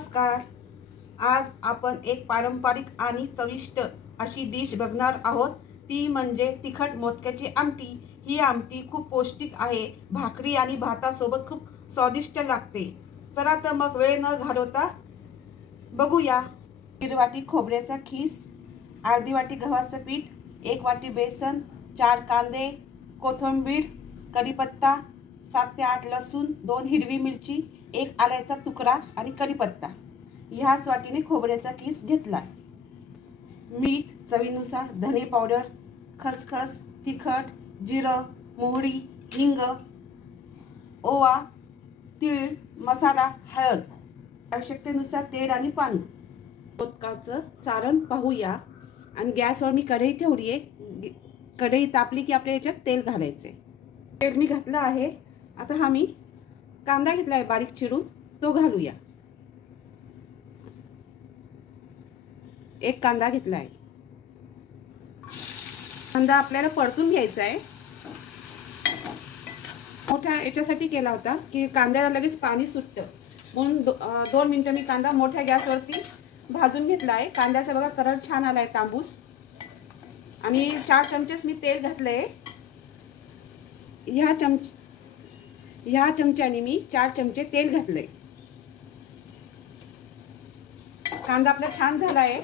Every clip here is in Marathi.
नमस्कार। आज आपण एक पारंपरिक आणि चविष्ट अशी डिश बघणार आहोत। ती म्हणजे तिखट मोदक्याची आमटी। ही आमटी खूप पौष्टिक आहे, भाकरी आणि भातासोबत खूप स्वादिष्ट लागते। चला तर मग वेळ न घालवता बघूया। 1 वाटी खोबऱ्याचा खीस, अर्धी वाटी गव्हाचं पीठ, 1 वाटी बेसन, 4 कांदे, कोथिंबीर, कढीपत्ता, 7 ते 8 लसूण, 2 हिरवी मिरची, 1 आल्याचा तुकडा आणि कढीपत्ता। ह्याच वाटीने खोबऱ्याचा खीस घेतला। मीठ चवीनुसार, धने पावडर, खसखस, तिखट, जिरं, मोहरी, हिंग, ओवा, तीळ, मसाला, हळद, आवश्यकतेनुसार तेल आणि पाणी। मोदकाचं सारण पाहूया। आणि गॅसवर मी कढई ठेवली आहे। कढई तापली की आपल्या याच्यात तेल घालायचे। तेल मी घातलं आहे। आता हा मी कांदा घेतला आहे बारीक चिरून, तो घालूया। 1 कांदा घेतला आहे। कांदा आपल्याला परतून घ्यायचा आहे। मोठ्या याच्यासाठी केला होता की कांद्याला लगेच पाणी सुटतं, म्हणून 2 मिनिटं मी कांदा मोठ्या गॅसवरती भाजून घेतला आहे। कांद्याचा बघा कलर छान आलाय तांबूस। आणि 4 चमचेच मी तेल घातले। ह्या चमच्याने मी 4 चमचे तेल घातले। कांदा आपला छान झाला आहे।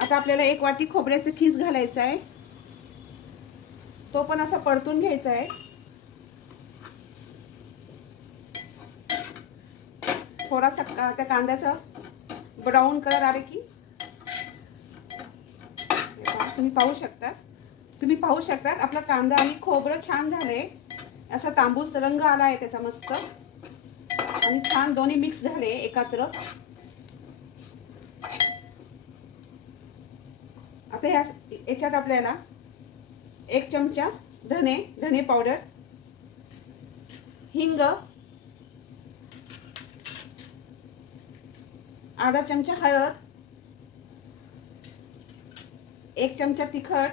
आता आपल्याला 1 वाटी खोबऱ्याचं खीस घालायचं आहे, तो पण असा परतून घ्यायचा आहे। थोडासा त्या कांद्याचा ब्राऊन कलर आले की तुम्ही पाहू शकता आपला कांदा आणि खोबरं छान झाले। असा तांबूस रंग आला आहे त्याचा मस्त, आणि छान दोन्ही मिक्स झाले एकत्र। आता याच्यात आपल्याला 1 चमचा धने पावडर, हिंग, अर्धा चमचा हळद, 1 चमचा तिखट,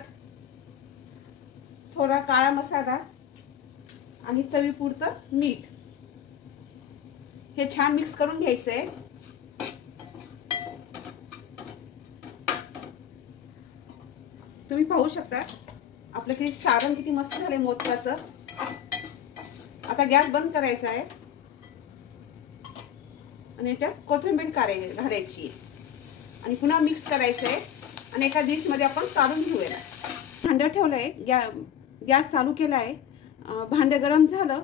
थोडा काळा मसाला आणि चवीपुरतं मीठ, हे छान मिक्स करून घ्यायचंय। तुम्ही पाहू शकता आपलं किती सारण किती मस्त झालंय मोदकाचं। आता गॅस बंद करायचा आहे आणि याच्यात कोथिंबीर घालायची आणि पुन्हा मिक्स करायचं आहे आणि एका डिश मध्ये आपण काढून घेऊया। भांडं ठेवलंय, गॅस चालू केला आहे। भांडं गरम झालं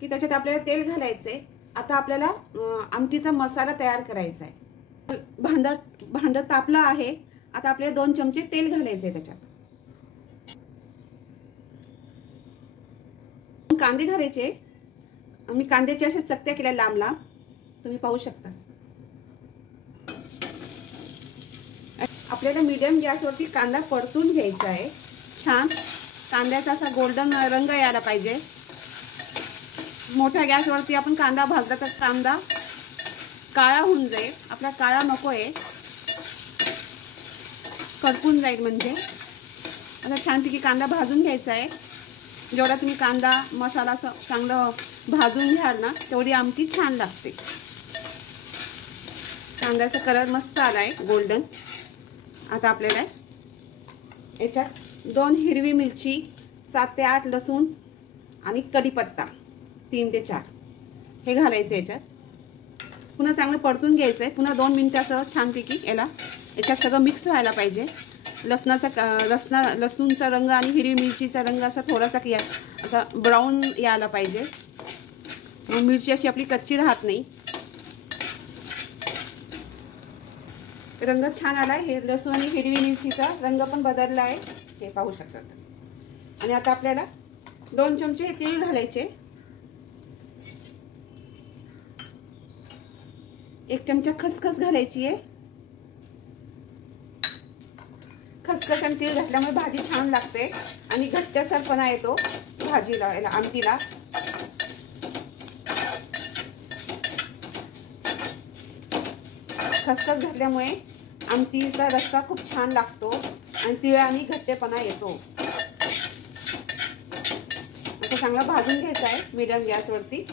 की त्याच्यात आपल्याला तेल घालायचंय। आता आपल्याला आमटीचा मसाला तयार करायचा आहे। भांडं तापलं आहे। आता आपल्याला 2 चमचे तेल घालायचे त्याच्यात। कांदे घालायचे। मी कांद्याच्या अशा चकत्या केल्या लांब लांब, तुम्ही पाहू शकता। आपल्याला मीडियम गॅसवरती कांदा परतून घ्यायचा आहे। छान कांद्याचा असा गोल्डन रंग यायला पाहिजे। मोठ्या गॅसवरती आपण कांदा भाजला तर कांदा काळा होऊन जाईल। आपला काळा नको आहे, करपून जाईल म्हणजे। आता छानपैकी कांदा भाजून घ्यायचा आहे। जेवढा तुम्ही कांदा मसाला चांगलं भाजून घ्याल ना, तेवढी आमटी छान लागते। कांद्याचा कलर मस्त आलाय गोल्डन। आता आपल्याला याच्यात 2 हिरवी मिरची, 7 ते 8 लसूण आणि कढीपत्ता 3 ते 4 हे घालायचं याच्यात। पुन्हा चांगलं परतून घ्यायचं आहे। पुन्हा 2 मिनिटं असं छानपैकी याच्यात सगळं मिक्स व्हायला पाहिजे। लसूणचा रंग आणि हिरवी मिरचीचा रंग असा थोडासा असा ब्राऊन यायला पाहिजे, मग मिरची अशी आपली कच्ची राहत नाही। रंग छान आलाय। हे लसूण आणि हिरवी मिरचीचा रंग पण बदलला आहे, हे पाहू शकतात। आणि आता आपल्याला 2 चमचे तीळ घालायचे, 1 चमचा खसखस घालायची आहे। खसखस आणि तीळ घातल्यामुळे भाजी छान लागते आणि घट्टसरपणा येतो भाजीला, आमटीला। खसखस घातल्यामुळे आमटीचा रस्सा खूप छान लागतो आणि तिळाने घट्टपणा येतो। आता चांगला भाजून घ्यायचा आहे मीडियम गॅसवरती।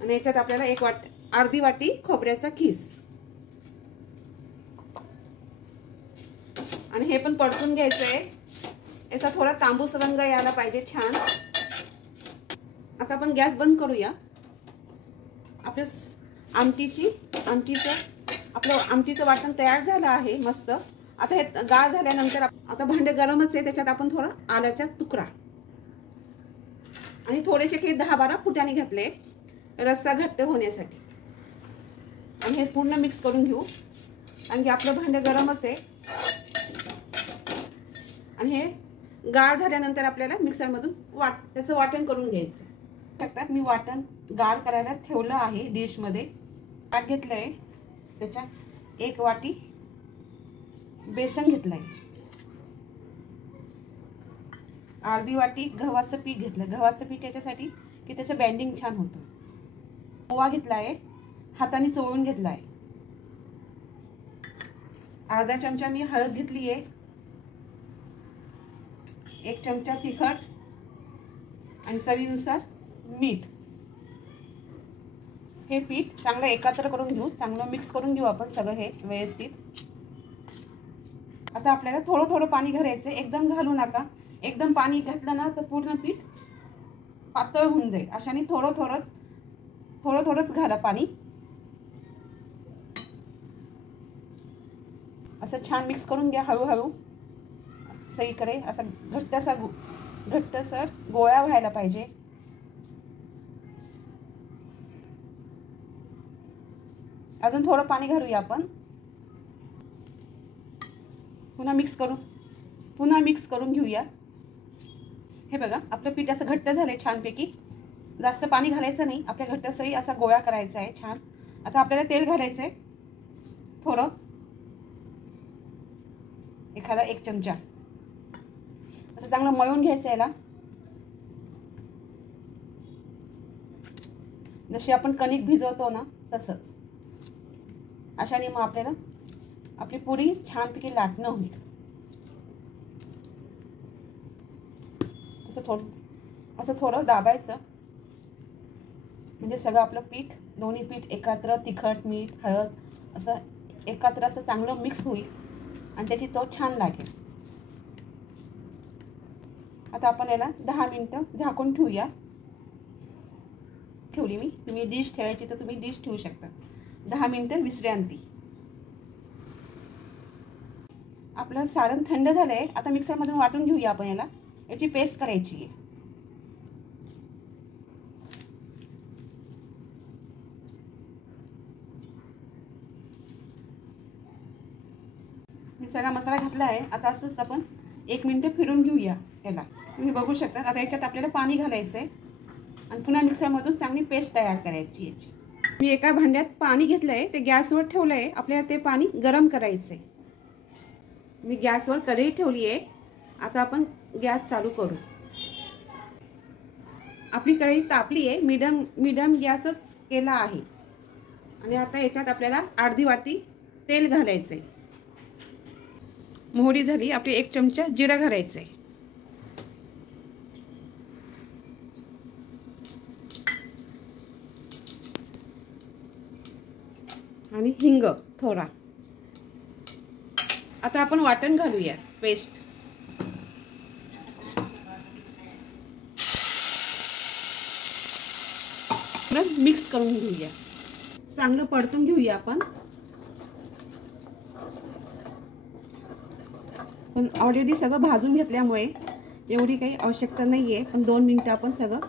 आणि याच्यात आपल्याला अर्धी वाटी खोबऱ्याचा खीस आणि हे पण परतून घ्यायचं आहे. याचा थोडा तांबूस रंग यायला पाहिजे छान. आता आपण गॅस बंद करूया. आपल्या आमटीचं वाटण तयार झालं आहे मस्त. आता हे गाळ झाल्यानंतर आता भांडे गरमच आहे, त्याच्यात आपण थोडा आल्याचा तुकडा आणि थोडेसे काही 10-12 फुटाणे घातले रस्सा घट्ट होण्यासाठी. आणि हे पूर्ण मिक्स करून घेऊ कारण की आपलं भांडे गरमच आहे. आणि हे गाळ झाल्यानंतर आपल्याला मिक्सरमधून त्याचं वाटण करून घ्यायचं. बघतात मी वाटण गाळ करायला ठेवलं आहे डिशमध्ये. ताट घेतलं आहे, त्याच्यात 1 वाटी बेसन घेतलं आहे, अर्धी वाटी गव्हाचं पीठ घेतलं. गव्हाचं पीठ याच्यासाठी की त्याचं बँडिंग छान होतं. ओवा घेतला आहे, हाताने चोळून घेतला आहे. अर्धा चमचा मी हळद घेतली आहे, 1 चमचा तिखट आणि चवीनुसार मीठ. हे पीठ चांगलं एकत्र करून घेऊ, चांगलं मिक्स करून घेऊ आपण सगळं हे व्यवस्थित. आता आपल्याला थोडं पाणी घालायचं, एकदम घालू नका. एकदम पाणी घातलं ना तर पूर्ण पीठ पातळ होऊन जाईल. अशाने थोडंच घाला पाणी. असं छान मिक्स करून घ्या हळूहळू सगळीकडे. असा घट्टसर गोळा व्हायला पाहिजे. अजून थोडं पाणी घालूया आपण. पुन्हा मिक्स करून घेऊया. हे बघा आपलं पीठ असं घट्ट झालंय छानपैकी. जास्त पाणी घालायचं नाही, आपल्या घट्टसरी असा गोळा करायचा आहे छान. आता आपल्याला तेल घालायचं आहे थोडं, एखादा 1 चमचा. असं चांगलं मळून घ्यायचं याला, जशी आपण कणिक भिजवतो ना तसंच. अशाने मग आपल्याला आपली पुरी छानपैकी लाटणं होईल. असं थोडं दाबायचं म्हणजे सगळं आपलं पीठ, दोन्ही पीठ एकत्र, तिखट मीठ हळद असं एकत्र असं चांगलं मिक्स होईल आणि त्याची चव छान लागेल. आता आपण याला 10 मिनिटं झाकून ठेवूया. ठेवली मी. तुम्ही डिश ठेवायची तर तुम्ही डिश ठेवू शकता. 10 मिनिटं विश्रांती. आपलं सारण थंड झालंय. आता मिक्सरमधून वाटून घेऊया आपण याला. याची पेस्ट करायची आहे. मी सगळा मसाला घातला आहे. आता असंच आपण 1 मिनिट फिरून घेऊया याला. तुम्ही बघू शकता. आता याच्यात आपल्याला पाणी घालायचं आहे आणि पुन्हा मिक्सरमधून चांगली पेस्ट तयार करायची याची. मी एका भांड्यात पाणी घेतलं आहे, ते गॅसवर ठेवलं आहे. आपल्याला ते पाणी गरम करायचं आहे. मी गॅसवर कढई ठेवली आहे. आता आपण गॅस चालू करू. आपली कढई तापली आहे. मीडियम गॅसच केला आहे. आणि आता याच्यात आपल्याला अर्धी वाटी तेल घालायचं आहे. मोहरी झाली. आपली 1 चमचा जिरं घालायचं आहे. आणि हिंग थोडा. आता आपण वाटण घालूया पेस्ट. मिक्स करून घेऊया. चांगलं परतून घेऊया आपण. पण ऑलरेडी सगळं भाजून घेतल्यामुळे एवढी काही आवश्यकता नाही आहे. पण 2 मिनिटं आपण सगळं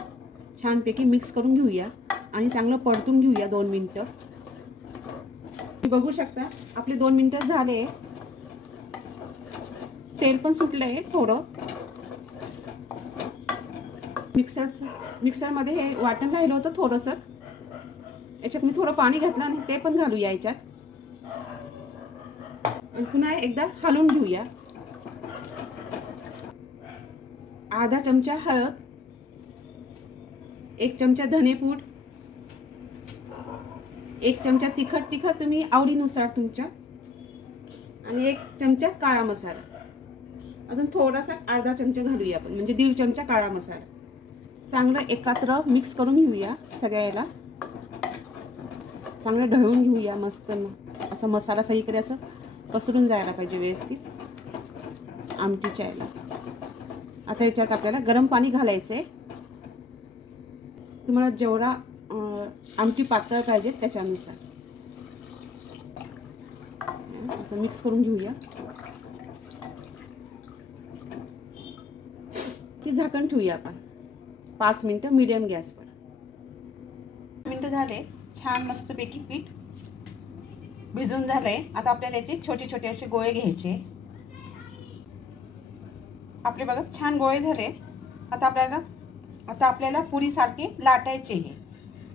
छानपैकी मिक्स करून घेऊया आणि चांगलं परतून घेऊया 2 मिनिटं. बघू शकता आपले 2 मिनिटं झाले. तेल पण सुटलं आहे थोडं. मिक्सरमध्ये हे वाटण राहिलं होतं थोडंसं. याच्यात मी थोडं पाणी घातलं आणि ते पण घालूया याच्यात. आणि पुन्हा एकदा हलवून घेऊया. अर्धा चमचा हळद, 1 चमचा धनेपूड, 1 चमचा तिखट तुम्ही आवडीनुसार तुमच्या, आणि 1 चमचा काळा मसाला. अजून थोडासा अर्धा चमचा घालूया आपण, म्हणजे 1.5 चमचा काळा मसाला. चांगलं एकत्र मिक्स करून घेऊया सगळ्याला. चांगलं ढवळून घेऊया मस्त ना, असा मसाला सगळीकडे असं पसरून जायला पाहिजे व्यवस्थित आमटीच्या याला. आता याच्यात आपल्याला गरम पाणी घालायचं आहे. तुम्हाला जेवढा आमटी पातळ पाहिजे त्याच्यानुसार असं मिक्स करून घेऊया. ती झाकण ठेवूया आपण 5 मिनिटं मीडियम गॅसवर. 5 मिनिटं झाले, छान मस्तपैकी पीठ भिजून झालंय. आता आपल्याला याचे छोटे छोटे असे गोळे घ्यायचे. आपले बघा छान गोळे झाले. आता आपल्याला पुरीसारखे लाटायचे.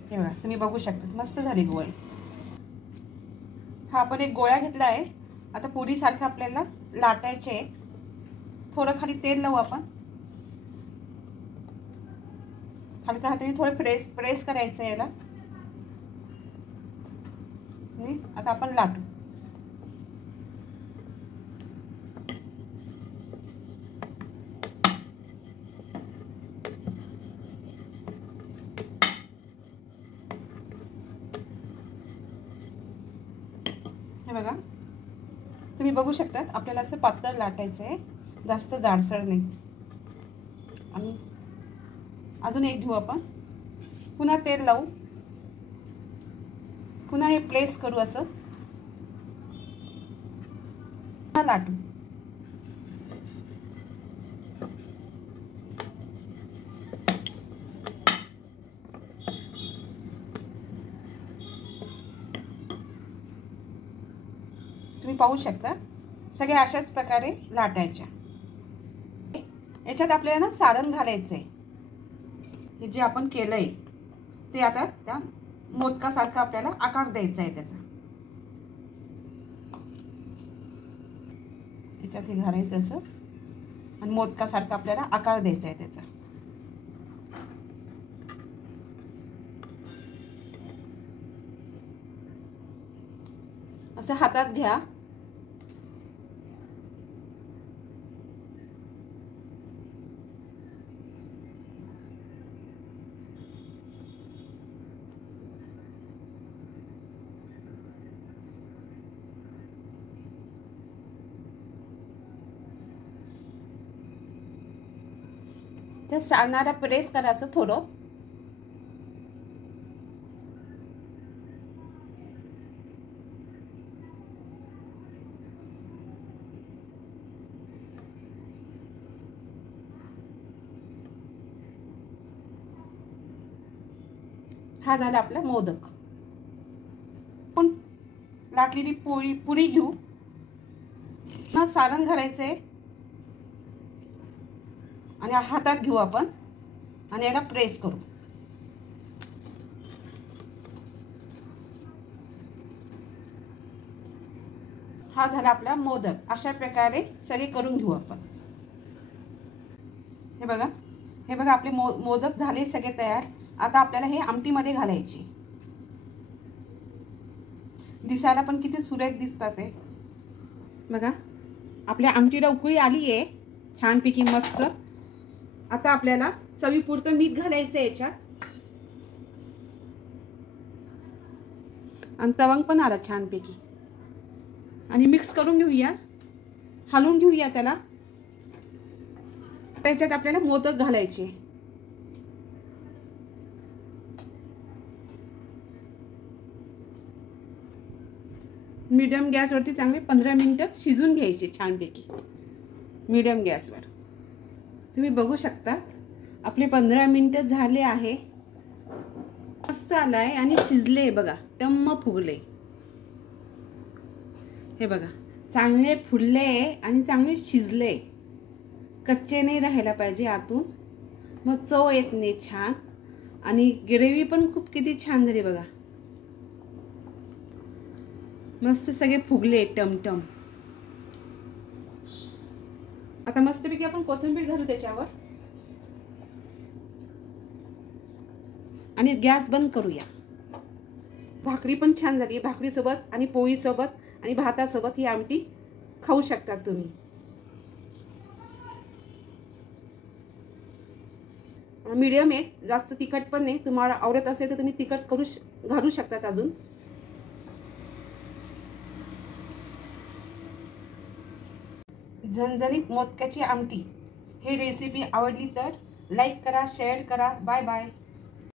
हे बघा तुम्ही बघू शकता मस्त झाले गोळे. हा आपण एक गोळा घेतला आहे. आता पुरीसारखं आपल्याला लाटायचे. थोडं खाली तेल लावू आपण. हलका हाताने थोडं प्रेस करायचं याला. आता आपण लाटू. हे बघा तुम्ही बघू शकता आपल्याला असं पातळ लाटायचं आहे, जास्त जाडसर नाही. आणि अजून एक घेऊ आपण. पुन्हा तेल लावू. पुन्हा हे प्लेस करू असं लाटू. तुम्ही पाहू शकता सगळ्या अशाच प्रकारे लाटायच्या. याच्यात आपल्याला ना सारण घालायचं आहे. हे जे आपण केलंय ते आता त्या मोदकासारखा आपल्याला आकार द्यायचा आहे त्याचा. याच्यात हे घालायचं असं आणि मोदकासारखा आपल्याला आकार द्यायचा आहे त्याचा. असं हातात घ्या. त्या सारणाला प्रेस करा असं थोडं. हा झाला आपला मोदक. पण लाटलेली पुरी घेऊ. मग सारण घालायचंय आणि हातात घेऊ आपण आणि याला प्रेस करू. हा झाला आपला मोदक. अशा प्रकारे सगळे करून घेऊ आपण. हे बघा आपले मोदक झाले सगळे तयार. आता आपल्याला हे आमटीमध्ये घालायचे. दिसायला पण किती सुरेख दिसतात ते. बघा आपल्या आमटीला उकळी आली आहे छानपैकी मस्त. आता आपल्याला चवीपुरतं मीठ घालायचं याच्यात. आणि तवंग पण आला छानपैकी. आणि मिक्स करून घेऊया, हलवून घेऊया त्याला. त्याच्यात आपल्याला मोदक घालायचे. मीडियम गॅसवरती चांगले 15 मिनिटं शिजून घ्यायचे छानपैकी मीडियम गॅसवर. तुम्ही बघू शकता आपले 15 मिनिटं झाले आहे. मस्त आलाय आणि शिजले बघा, टम्म फुगले. हे बघा चांगले फुलले आणि चांगले शिजले. कच्चे नाही राहायला पाहिजे आतून, मग चव येत नाही छान. आणि ग्रेव्ही पण खूप किती छान झाली बघा. मस्त सगळे फुगले टमटम. आता मस्तपैकी आपण कोथिंबीर घालू त्याच्यावर आणि गॅस बंद करूया. भाकरी पण छान झाली. भाकरी सोबत आणि पोळी सोबत आणि भातासोबत ही आमटी खाऊ शकता तुम्ही. मीडियम आहे, जास्त तिखट पण नाही. तुम्हाला आवडत असेल तर तुम्ही तिखट घालू शकतात अजून. झणझणीत मोदक्याची आमटी. ही रेसिपी आवडली तर लाईक करा, शेअर करा. Bye bye.